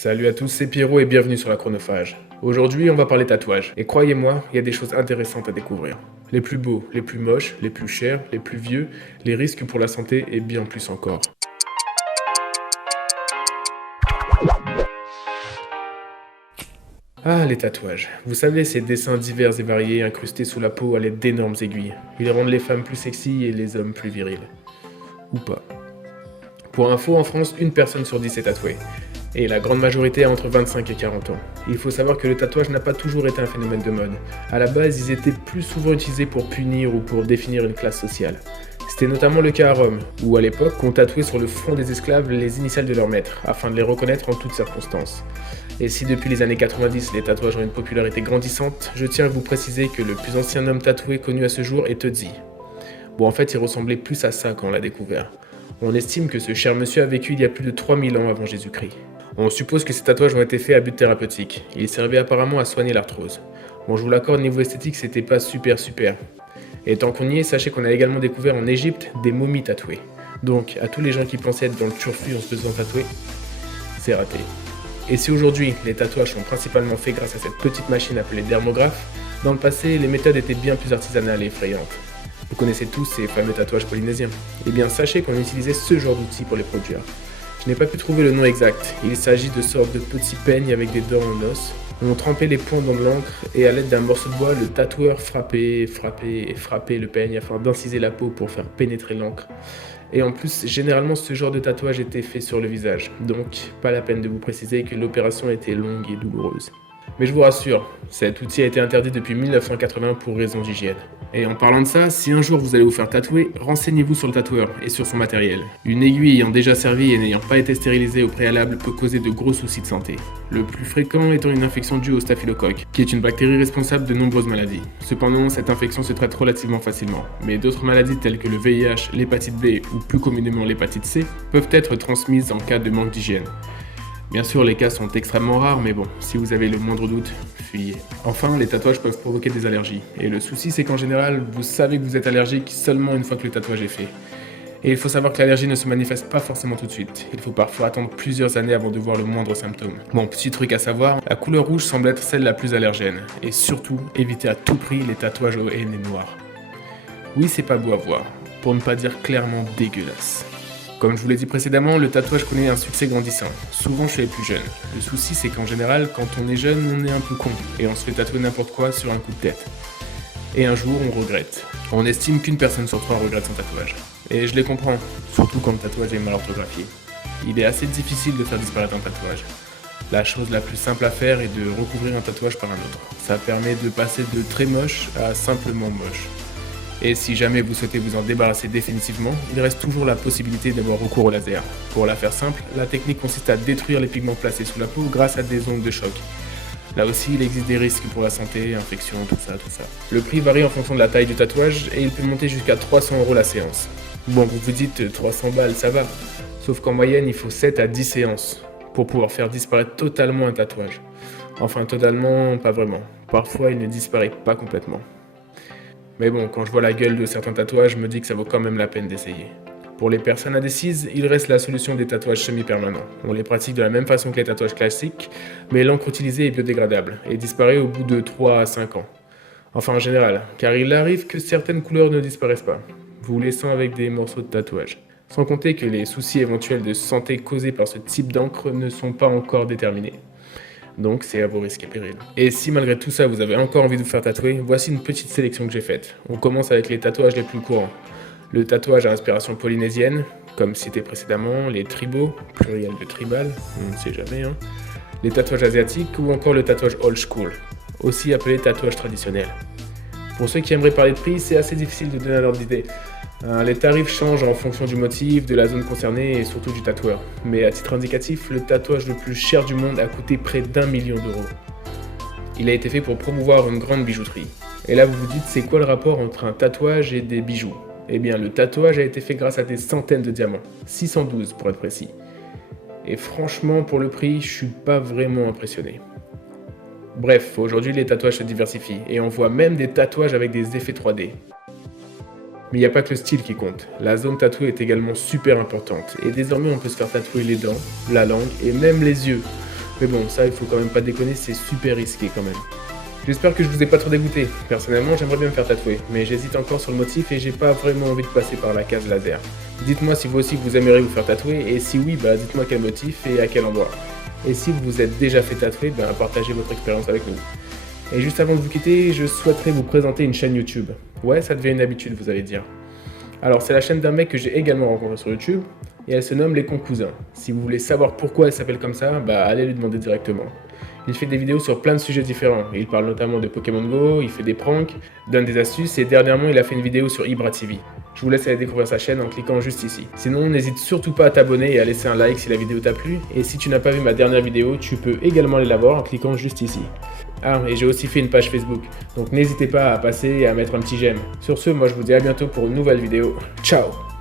Salut à tous, c'est Pierrot et bienvenue sur la Chronophage. Aujourd'hui, on va parler tatouage. Et croyez-moi, il y a des choses intéressantes à découvrir. Les plus beaux, les plus moches, les plus chers, les plus vieux, les risques pour la santé et bien plus encore. Ah, les tatouages. Vous savez, ces dessins divers et variés incrustés sous la peau à l'aide d'énormes aiguilles. Ils rendent les femmes plus sexy et les hommes plus virils. Ou pas. Pour info, en France, une personne sur 10 est tatouée. Et la grande majorité a entre 25 et 40 ans. Il faut savoir que le tatouage n'a pas toujours été un phénomène de mode. À la base, ils étaient plus souvent utilisés pour punir ou pour définir une classe sociale. C'était notamment le cas à Rome, où à l'époque, on tatouait sur le front des esclaves les initiales de leur maître, afin de les reconnaître en toutes circonstances. Et si depuis les années 90, les tatouages ont une popularité grandissante, je tiens à vous préciser que le plus ancien homme tatoué connu à ce jour est Ötzi. Bon, en fait, il ressemblait plus à ça quand on l'a découvert. On estime que ce cher monsieur a vécu il y a plus de 3000 ans avant Jésus-Christ. On suppose que ces tatouages ont été faits à but thérapeutique. Ils servaient apparemment à soigner l'arthrose. Bon, je vous l'accorde, niveau esthétique, c'était pas super. Et tant qu'on y est, sachez qu'on a également découvert en Égypte des momies tatouées. Donc, à tous les gens qui pensaient être dans le turfu en se faisant tatouer, c'est raté. Et si aujourd'hui, les tatouages sont principalement faits grâce à cette petite machine appelée dermographe, dans le passé, les méthodes étaient bien plus artisanales et effrayantes. Vous connaissez tous ces fameux tatouages polynésiens. Eh bien, sachez qu'on utilisait ce genre d'outils pour les produire. Je n'ai pas pu trouver le nom exact. Il s'agit de sortes de petits peignes avec des dents en os. On trempait les points dans de l'encre et à l'aide d'un morceau de bois, le tatoueur frappait le peigne afin d'inciser la peau pour faire pénétrer l'encre. Et en plus, généralement, ce genre de tatouage était fait sur le visage. Donc, pas la peine de vous préciser que l'opération était longue et douloureuse. Mais je vous rassure, cet outil a été interdit depuis 1980 pour raison d'hygiène. Et en parlant de ça, si un jour vous allez vous faire tatouer, renseignez-vous sur le tatoueur et sur son matériel. Une aiguille ayant déjà servi et n'ayant pas été stérilisée au préalable peut causer de gros soucis de santé. Le plus fréquent étant une infection due au staphylocoque, qui est une bactérie responsable de nombreuses maladies. Cependant, cette infection se traite relativement facilement. Mais d'autres maladies telles que le VIH, l'hépatite B ou plus communément l'hépatite C peuvent être transmises en cas de manque d'hygiène. Bien sûr, les cas sont extrêmement rares, mais bon, si vous avez le moindre doute, fuyez. Enfin, les tatouages peuvent provoquer des allergies. Et le souci, c'est qu'en général, vous savez que vous êtes allergique seulement une fois que le tatouage est fait. Et il faut savoir que l'allergie ne se manifeste pas forcément tout de suite. Il faut parfois attendre plusieurs années avant de voir le moindre symptôme. Bon, petit truc à savoir, la couleur rouge semble être celle la plus allergène. Et surtout, évitez à tout prix les tatouages au nez noir. Oui, c'est pas beau à voir, pour ne pas dire clairement dégueulasse. Comme je vous l'ai dit précédemment, le tatouage connaît un succès grandissant, souvent chez les plus jeunes. Le souci, c'est qu'en général, quand on est jeune, on est un peu con, et on se fait tatouer n'importe quoi sur un coup de tête. Et un jour, on regrette. On estime qu'une personne sur 3 regrette son tatouage. Et je les comprends, surtout quand le tatouage est mal orthographié. Il est assez difficile de faire disparaître un tatouage. La chose la plus simple à faire est de recouvrir un tatouage par un autre. Ça permet de passer de très moche à simplement moche. Et si jamais vous souhaitez vous en débarrasser définitivement, il reste toujours la possibilité d'avoir recours au laser. Pour la faire simple, la technique consiste à détruire les pigments placés sous la peau grâce à des ondes de choc. Là aussi, il existe des risques pour la santé, infections, tout ça. Le prix varie en fonction de la taille du tatouage et il peut monter jusqu'à 300 € la séance. Bon, vous vous dites 300 balles, ça va. Sauf qu'en moyenne, il faut 7 à 10 séances pour pouvoir faire disparaître totalement un tatouage. Enfin, totalement, pas vraiment. Parfois, il ne disparaît pas complètement. Mais bon, quand je vois la gueule de certains tatouages, je me dis que ça vaut quand même la peine d'essayer. Pour les personnes indécises, il reste la solution des tatouages semi-permanents. On les pratique de la même façon que les tatouages classiques, mais l'encre utilisée est biodégradable et disparaît au bout de 3 à 5 ans. Enfin en général, car il arrive que certaines couleurs ne disparaissent pas, vous laissant avec des morceaux de tatouage. Sans compter que les soucis éventuels de santé causés par ce type d'encre ne sont pas encore déterminés. Donc c'est à vos risques et périls. Et si malgré tout ça vous avez encore envie de vous faire tatouer, voici une petite sélection que j'ai faite. On commence avec les tatouages les plus courants. Le tatouage à inspiration polynésienne, comme cité précédemment, les tribaux, pluriel de tribal, on ne sait jamais, hein. Les tatouages asiatiques ou encore le tatouage old school, aussi appelé tatouage traditionnel. Pour ceux qui aimeraient parler de prix, c'est assez difficile de donner un ordre d'idée. Les tarifs changent en fonction du motif, de la zone concernée et surtout du tatoueur. Mais à titre indicatif, le tatouage le plus cher du monde a coûté près d'1 million d'euros. Il a été fait pour promouvoir une grande bijouterie. Et là vous vous dites, c'est quoi le rapport entre un tatouage et des bijoux? Eh bien le tatouage a été fait grâce à des centaines de diamants, 612 pour être précis. Et franchement pour le prix, je suis pas vraiment impressionné. Bref, aujourd'hui les tatouages se diversifient et on voit même des tatouages avec des effets 3D. Mais il n'y a pas que le style qui compte, la zone tatouée est également super importante et désormais on peut se faire tatouer les dents, la langue et même les yeux. Mais bon, ça, il faut quand même pas déconner, c'est super risqué quand même. J'espère que je vous ai pas trop dégoûté. Personnellement, j'aimerais bien me faire tatouer, mais j'hésite encore sur le motif et j'ai pas vraiment envie de passer par la case laser. Dites-moi si vous aussi vous aimeriez vous faire tatouer, et si oui, bah dites-moi quel motif et à quel endroit. Et si vous vous êtes déjà fait tatouer, bah partagez votre expérience avec nous. Et juste avant de vous quitter, je souhaiterais vous présenter une chaîne YouTube. Ouais, ça devient une habitude, vous allez dire. Alors, c'est la chaîne d'un mec que j'ai également rencontré sur YouTube, et elle se nomme Les Concousins. Si vous voulez savoir pourquoi elle s'appelle comme ça, bah allez lui demander directement. Il fait des vidéos sur plein de sujets différents. Il parle notamment de Pokémon Go, il fait des pranks, donne des astuces, et dernièrement il a fait une vidéo sur Ibra TV. Je vous laisse aller découvrir sa chaîne en cliquant juste ici. Sinon, n'hésite surtout pas à t'abonner et à laisser un like si la vidéo t'a plu. Et si tu n'as pas vu ma dernière vidéo, tu peux également aller la voir en cliquant juste ici. Ah, et j'ai aussi fait une page Facebook, donc n'hésitez pas à passer et à mettre un petit j'aime. Sur ce, moi je vous dis à bientôt pour une nouvelle vidéo. Ciao!